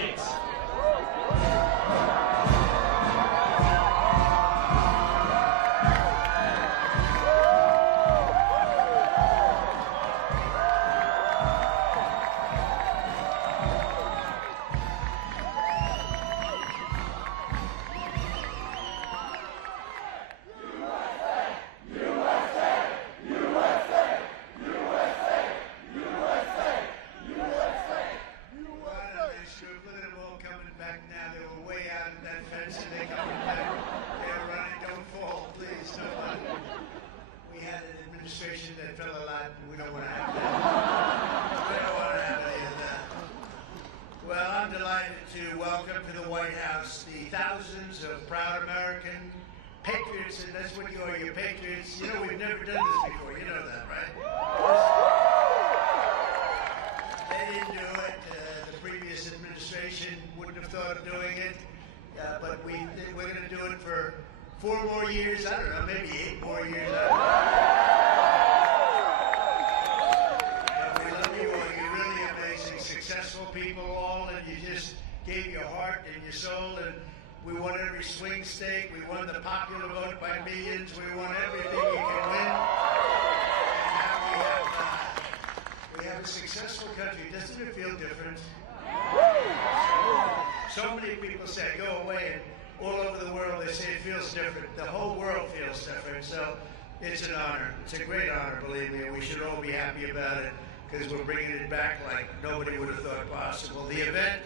States. That fell a lot. We don't want to have that. We don't want to have any of that. Well, I'm delighted to welcome to the White House the thousands of proud American patriots, and that's what you are, you're patriots. You know, we've never done this before. You know that, right? They didn't do it. The previous administration wouldn't have thought of doing it. But we're going to do it for 4 more years. I don't know, maybe 8 more years. I don't know. Successful people all, and you just gave your heart and your soul, and we won every swing state. We won the popular vote by millions. We won everything you can win. And now we have a successful country. Doesn't it feel different? So many people say, go away, and all over the world they say it feels different. The whole world feels different, so it's an honor. It's a great honor, believe me, and we should all be happy about it, because we're bringing it back like nobody would have thought possible. The event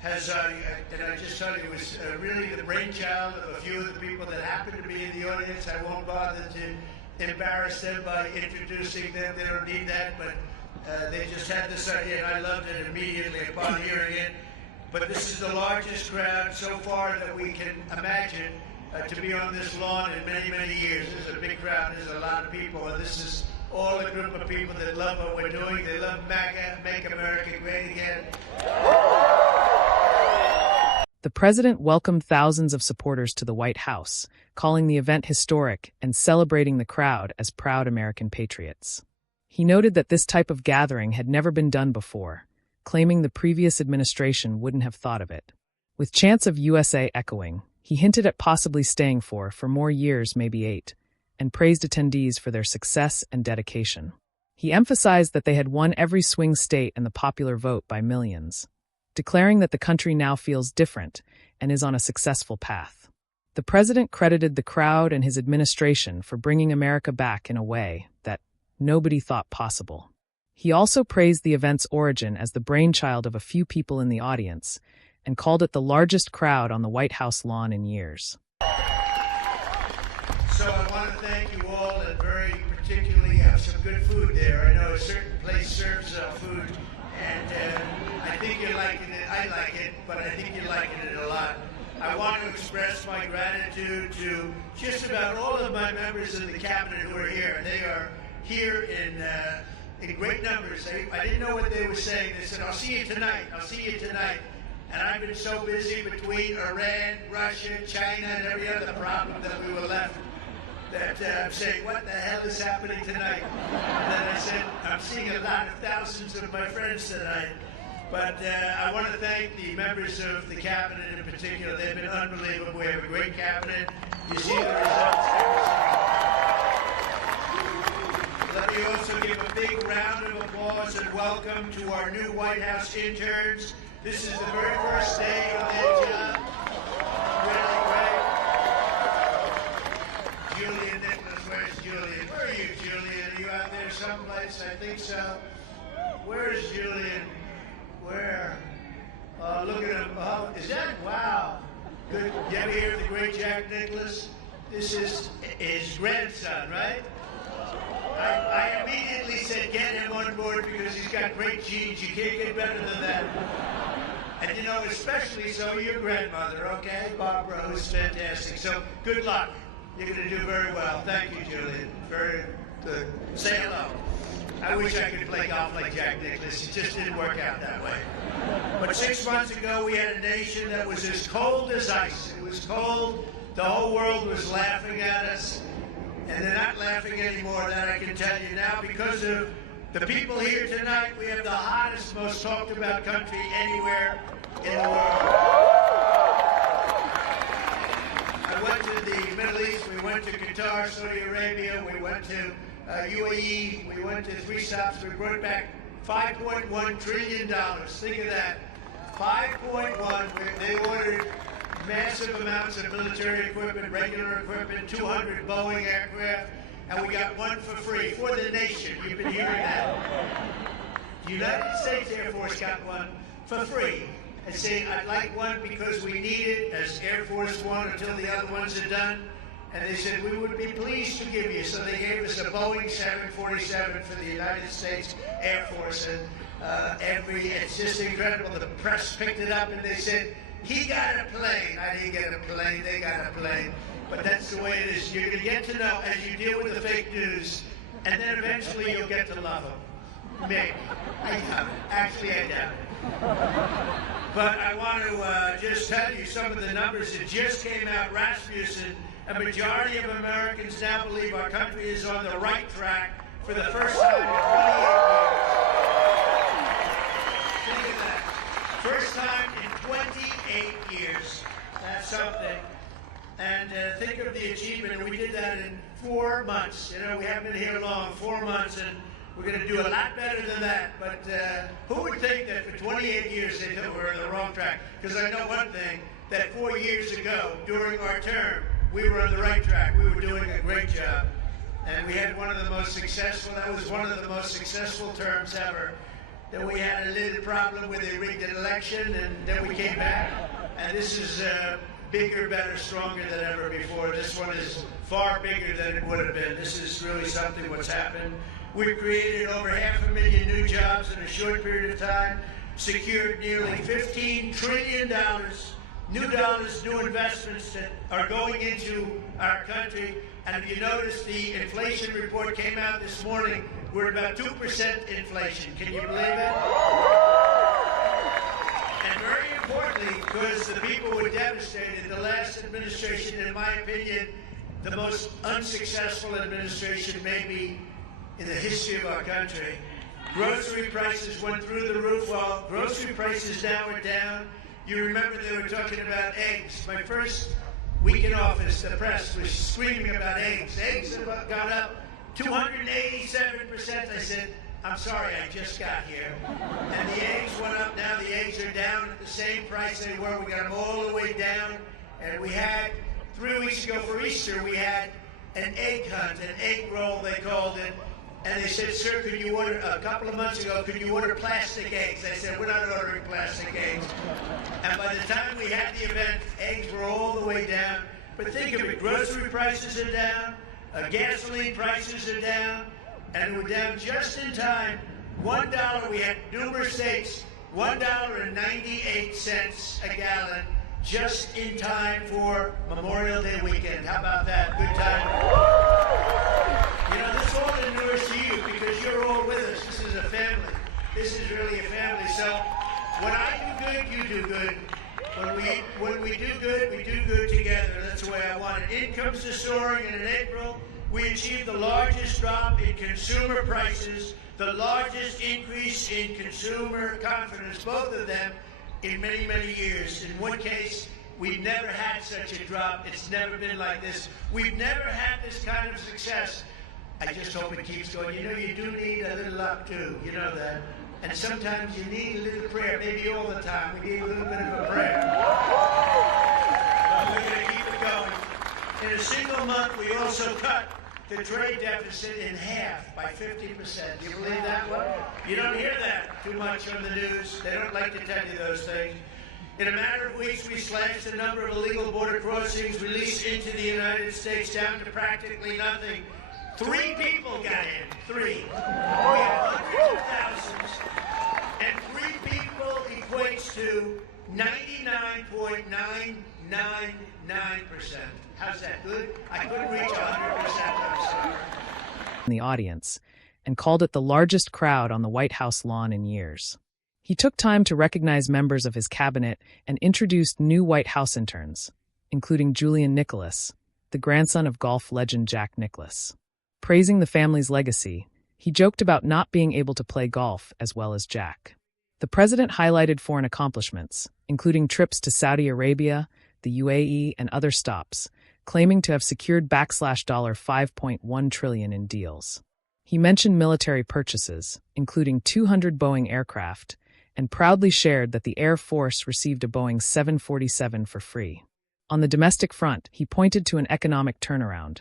has, and I just tell you, it was really the brainchild of a few of the people that happen to be in the audience. I won't bother to embarrass them by introducing them. They don't need that, but they just had this idea, and I loved it immediately upon hearing it. But this is the largest crowd so far that we can imagine to be on this lawn in many, many years. There's a big crowd, there's a lot of people, and this is all a group of people that love what we're doing. They love MAGA, Make America Great Again. The president welcomed thousands of supporters to the White House, calling the event historic and celebrating the crowd as proud American patriots. He noted that this type of gathering had never been done before, claiming the previous administration wouldn't have thought of it. With chants of USA echoing, he hinted at possibly staying for more years, maybe 8, and praised attendees for their success and dedication. He emphasized that they had won every swing state and the popular vote by millions, declaring that the country now feels different and is on a successful path. The president credited the crowd and his administration for bringing America back in a way that nobody thought possible. He also praised the event's origin as the brainchild of a few people in the audience and called it the largest crowd on the White House lawn in years. So I want to thank you all, and very particularly have some good food there. I know a certain place serves food, and I think you're liking it. I like it, but I think you're liking it a lot. I want to express my gratitude to just about all of my members of the cabinet who are here. They are here in great numbers. I didn't know what they were saying. They said, I'll see you tonight. I'll see you tonight. And I've been so busy between Iran, Russia, China, and every other problem that we were left, that I'm saying, what the hell is happening tonight? And then I said, I'm seeing a lot of thousands of my friends tonight. But I want to thank the members of the cabinet in particular. They've been unbelievable. We have a great cabinet. You see the results. Let me also give a big round of applause and welcome to our new White House interns. This is the very first day of their job. Really great. Julian Nicholas, where's Julian? Where are you, Julian? Are you out there someplace? I think so. Where's Julian? Where? Look at him. Oh, is that? Wow. Good. You ever hear of the great Jack Nicklaus? This is his grandson, right? I immediately said, get him on board because he's got great genes. You can't get better than that. And you know, especially so your grandmother, okay? Barbara, who's fantastic. So good luck. You're going to do very well. Thank you, Julian. Very good. Say hello. I wish I could play golf like Jack Nicklaus. It just didn't work out that way. But 6 months ago, we had a nation that was as cold as ice. It was cold. The whole world was laughing at us. And they're not laughing anymore, that I can tell you now, because of the people here tonight. We have the hottest, most talked about country anywhere. in the world. I went to the Middle East, we went to Qatar, Saudi Arabia, we went to UAE, we went to 3 stops, we brought back $5.1 trillion. Think of that. 5.1, they ordered massive amounts of military equipment, regular equipment, 200 Boeing aircraft, and we got one for free for the nation. You've been hearing that. The United States Air Force got one for free. And saying, I'd like one because we need it as Air Force One until the other ones are done. And they said, we would be pleased to give you. So they gave us a Boeing 747 for the United States Air Force. And it's just incredible. The press picked it up and they said, he got a plane. I didn't get a plane, they got a plane. But that's the way it is. You're going to get to know as you deal with the fake news, and then eventually you'll get to love them. Maybe. I doubt it. Actually, I doubt it. But I want to just tell you some of the numbers that just came out. Rasmussen, a majority of Americans now believe our country is on the right track for the first time in 28 years. Think of that. First time in 28 years. That's something. And think of the achievement. And we did that in 4 months. You know, we haven't been here long, 4 months, and we're going to do a lot better than that. But who would think that for 28 years they thought we were on the wrong track? Because I know one thing, that 4 years ago, during our term, we were on the right track. We were doing a great job. And we had one of the most successful, that was one of the most successful terms ever. Then we had a little problem with a rigged election, and then we came back. And this is bigger, better, stronger than ever before. This one is far bigger than it would have been. This is really something what's happened. We've created over 500,000 new jobs in a short period of time, secured nearly $15 trillion, new investments that are going into our country. And if you notice, the inflation report came out this morning. We're at about 2% inflation. Can you believe it? And very importantly, because the people were devastated, the last administration, in my opinion, the most unsuccessful administration maybe in the history of our country. Grocery prices went through the roof. While grocery prices now are down, you remember they were talking about eggs. My first week in office, the press was screaming about eggs. Eggs have gone up 287%. I said, I'm sorry, I just got here. And the eggs went up. Now the eggs are down at the same price they were. We got them all the way down. And we had, 3 weeks ago for Easter, we had an egg hunt, an egg roll they called it. And they said, sir, could you order, a couple of months ago, could you order plastic eggs? I said, we're not ordering plastic eggs. And by the time we had the event, eggs were all the way down. But think of it, grocery prices are down, gasoline prices are down, and we're down just in time. $1, we had numerous states, $1.98 a gallon, just in time for Memorial Day weekend. How about that? Good time. You know, this all endures to you because you're all with us. This is a family. This is really a family. So when I do good, you do good. When we do good, we do good together. That's the way I want it. Incomes are soaring, and in April, we achieved the largest drop in consumer prices, the largest increase in consumer confidence, both of them, in many, many years. In one case, we've never had such a drop. It's never been like this. We've never had this kind of success. I just hope it keeps going. You know, you do need a little luck, too. You know that. And sometimes you need a little prayer. Maybe all the time. We need a little bit of a prayer. But we're going to keep it going. In a single month, we also cut the trade deficit in half by 50%. Do you believe that one? You don't hear that too much on the news. They don't like to tell you those things. In a matter of weeks, we slashed the number of illegal border crossings released into the United States down to practically nothing. 3 people got in. 3. We had hundreds of thousands. And 3 people equates to 99.999%. How's that, good? I couldn't reach 100%, I'm sorry. In the audience, and called it the largest crowd on the White House lawn in years. He took time to recognize members of his cabinet and introduced new White House interns, including Julian Nicholas, the grandson of golf legend Jack Nicklaus. Praising the family's legacy, he joked about not being able to play golf as well as Jack. The president highlighted foreign accomplishments, including trips to Saudi Arabia, the UAE, and other stops, claiming to have secured $5.1 trillion in deals. He mentioned military purchases, including 200 Boeing aircraft, and proudly shared that the Air Force received a Boeing 747 for free. On the domestic front, he pointed to an economic turnaround.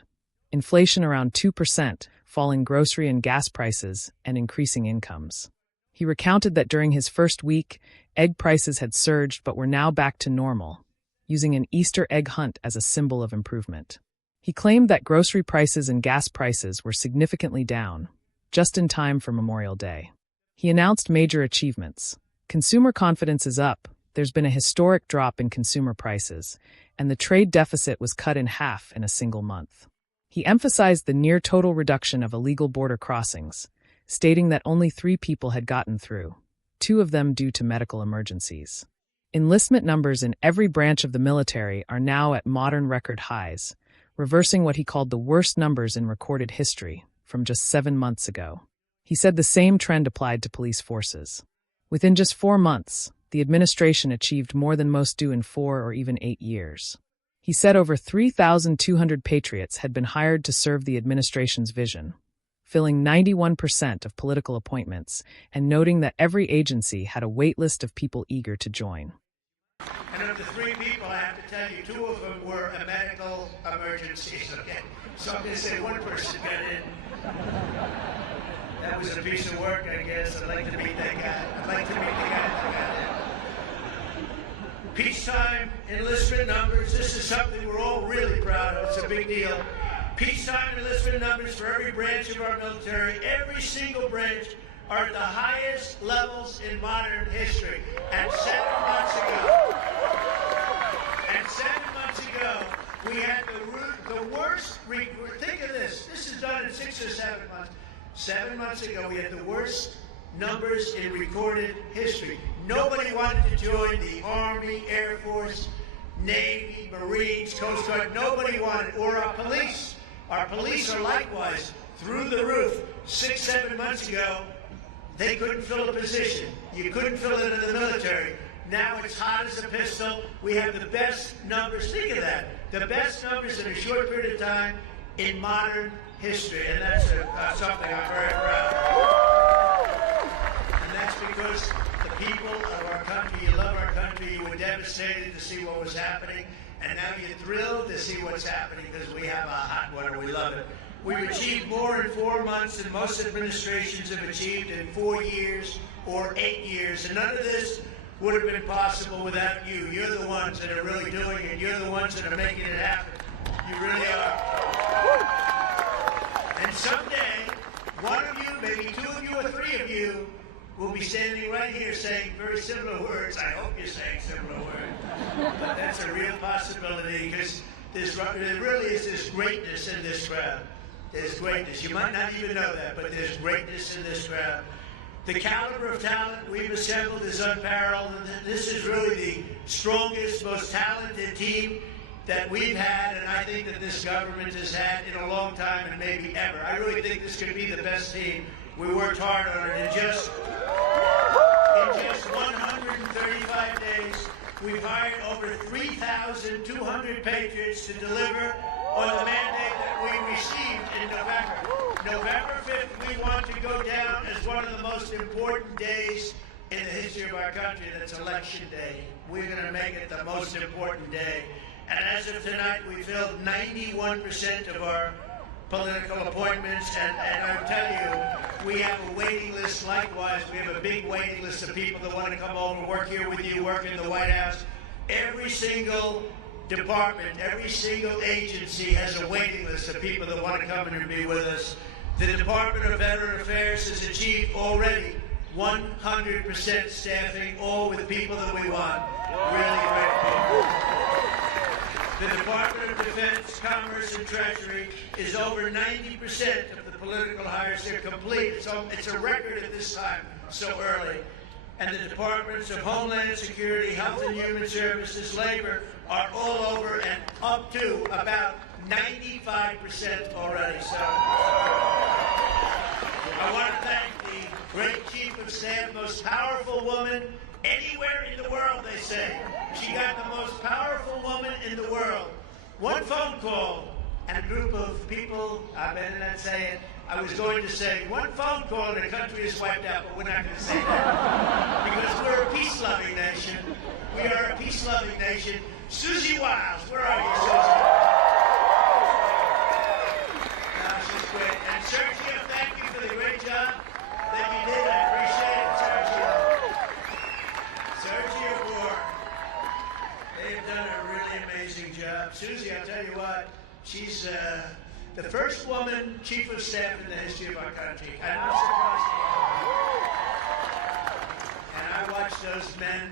Inflation around 2%, falling grocery and gas prices, and increasing incomes. He recounted that during his first week, egg prices had surged but were now back to normal, using an Easter egg hunt as a symbol of improvement. He claimed that grocery prices and gas prices were significantly down, just in time for Memorial Day. He announced major achievements. Consumer confidence is up, there's been a historic drop in consumer prices, and the trade deficit was cut in half in a single month. He emphasized the near-total reduction of illegal border crossings, stating that only 3 people had gotten through, 2 of them due to medical emergencies. Enlistment numbers in every branch of the military are now at modern record highs, reversing what he called the worst numbers in recorded history from just 7 months ago. He said the same trend applied to police forces. Within just 4 months, the administration achieved more than most do in 4 or even 8 years. He said over 3,200 patriots had been hired to serve the administration's vision, filling 91% of political appointments, and noting that every agency had a wait list of people eager to join. And of the 3 people, I have to tell you, 2 of them were medical emergencies, okay? So I'm going to say 1 person got in. That was a piece of work, I guess. I'd like to meet that guy. I'd like to meet the guy that got in. Peacetime enlistment numbers, this is something we're all really proud of. It's a big deal. Peacetime enlistment numbers for every branch of our military, every single branch, are at the highest levels in modern history. And 7 months ago, we had the worst, think of this, this is done in 6 or 7 months. 7 months ago, we had the worst numbers in recorded history. Nobody wanted to join the Army, Air Force, Navy, Marines, Coast Guard. Nobody wanted, or our police. Our police are likewise through the roof. 6, 7 months ago, they couldn't fill a position. You couldn't fill it in the military. Now it's hot as a pistol. We have the best numbers. Think of that. The best numbers in a short period of time in modern history. And that's something I'm very proud of. And that's because the people of our country, you love our country, you were devastated to see what was happening. And now you're thrilled to see what's happening because we have a hot one and we love it. We've achieved more in 4 months than most administrations have achieved in 4 years or 8 years. And none of this would have been possible without you. You're the ones that are really doing it. You're the ones that are making it happen. You really are. And someday, 1 of you, maybe 2 of you or 3 of you, will be standing right here saying very similar words. I hope you're saying similar words. But that's a real possibility because there really is this greatness in this crowd. There's greatness. You might not even know that, but there's greatness in this crowd. The caliber of talent we've assembled is unparalleled. This is really the strongest, most talented team that we've had, and I think that this government has had in a long time and maybe ever. I really think this could be the best team. We worked hard on it. In just 135 days, we've hired over 3,200 patriots to deliver on the mandate that we received in November. November 5th, we want to go down as one of the most important days in the history of our country. That's Election Day. We're going to make it the most important day. And as of tonight, we filled 91% of our political appointments, and I'll tell you, we have a waiting list likewise. We have a big waiting list of people that want to come over, work here with you, work in the White House. Every single department, every single agency has a waiting list of people that want to come in and be with us. The Department of Veteran Affairs has achieved already 100% staffing, all with people that we want. Really great people. The Department of Defense, Commerce, and Treasury is over 90% of the political hires. They're complete. It's a record at this time, so early. And the Departments of Homeland Security, Health and Human Services, Labor are all over and up to about 95% already. So I want to thank the Great chief of staff, most powerful woman anywhere in the world, they say. She got the most powerful woman in the world. One phone call and a group of people, I better not say it, I was going to say one phone call and the country is wiped out, but we're not going to say that. Because we're a peace-loving nation. We are a peace-loving nation. Susie Wiles, where are you, Susie? No, she's great. And Sergio, thank you for the great job that you did. I appreciate it, Sergio. Sergio Moore. They've done a really amazing job. Susie, I'll tell you what, she's the first woman chief of staff in the history of our country. And I'm surprised. And I watch those men,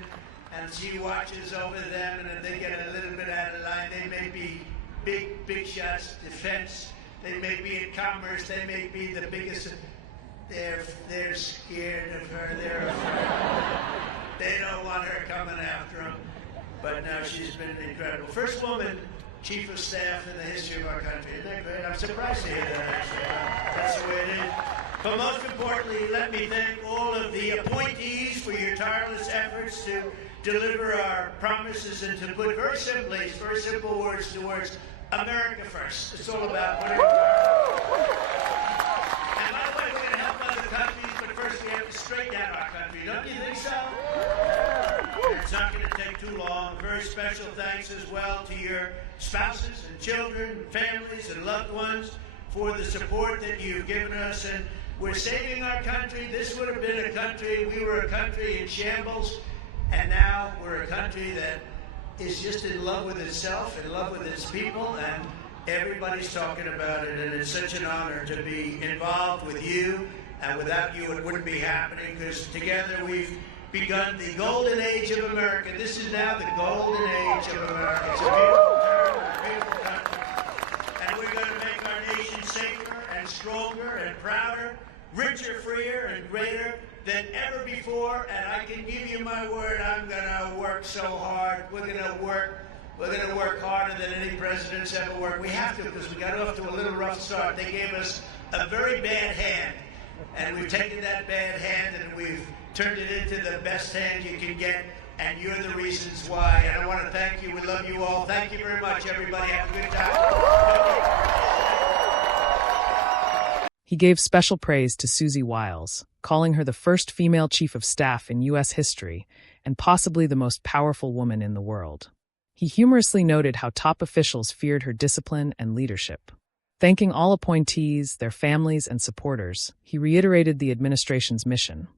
and she watches over them, and if they get a little bit out of line, they may be big shots, defense, they may be in commerce, they may be the biggest. They're scared of her. They're afraid. They don't want her coming after them. But now she's been incredible. First woman chief of staff in the history of our country. Isn't that great? I'm surprised to hear that, actually. That's the way it is. But most importantly, let me thank all of the appointees for your tireless efforts to deliver our promises and to put very simple words towards America first. It's all about putting And by the way, we're going to help other countries, but first we have to straighten out our country. Don't you think so? It's not going to take too long. Very special thanks as well to your spouses and children, families and loved ones for the support that you've given us. And we're saving our country. This would have been a country, we were a country in shambles, and now we're a country that is just in love with itself, in love with its people, and everybody's talking about it. And it's such an honor to be involved with you. And without you, it wouldn't be happening, because together we've begun the golden age of America. This is now the golden age of America. It's a beautiful country. And we're going to make our nation safer and stronger and prouder, richer, freer, and greater than ever before. And I can give you my word, I'm going to work so hard. We're going to work harder than any president's ever worked. We have to, because we got off to a little rough start. They gave us a very bad hand. And we've taken that bad hand and we've turned it into the best hand you can get, and you're the reasons why. And I want to thank you. We love you all. Thank you very much, everybody. Have a good time. He gave special praise to Susie Wiles, calling her the first female chief of staff in U.S. history and possibly the most powerful woman in the world. He humorously noted how top officials feared her discipline and leadership. Thanking all appointees, their families, and supporters, he reiterated the administration's mission: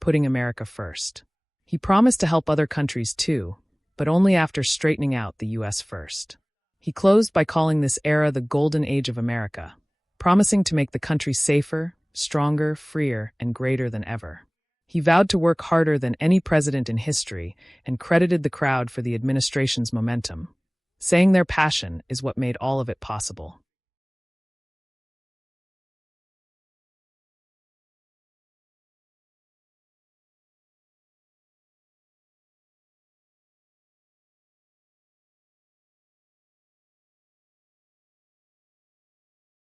putting America first. He promised to help other countries too, but only after straightening out the U.S. first. He closed by calling this era the golden age of America, promising to make the country safer, stronger, freer, and greater than ever. He vowed to work harder than any president in history and credited the crowd for the administration's momentum, saying their passion is what made all of it possible.